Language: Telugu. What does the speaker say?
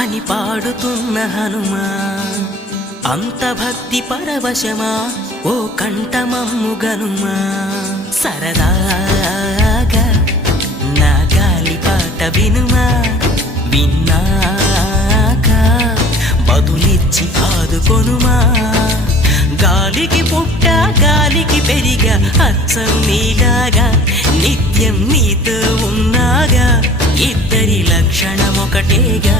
అని పాడుతున్న హనుమా, అంత భక్తి పరవశమా ఓ కంఠమమ్ము గనుమా. సరదాగా నా గాలి పాట వినుమా, విన్నాక బదులిచ్చి ఆదుకొనుమా. గాలికి పుట్ట గాలికి పెరిగా అచ్చం నీలాగా, నిత్యం నీతో ఉన్నాగా, ఇద్దరి లక్షణమొకటేగా.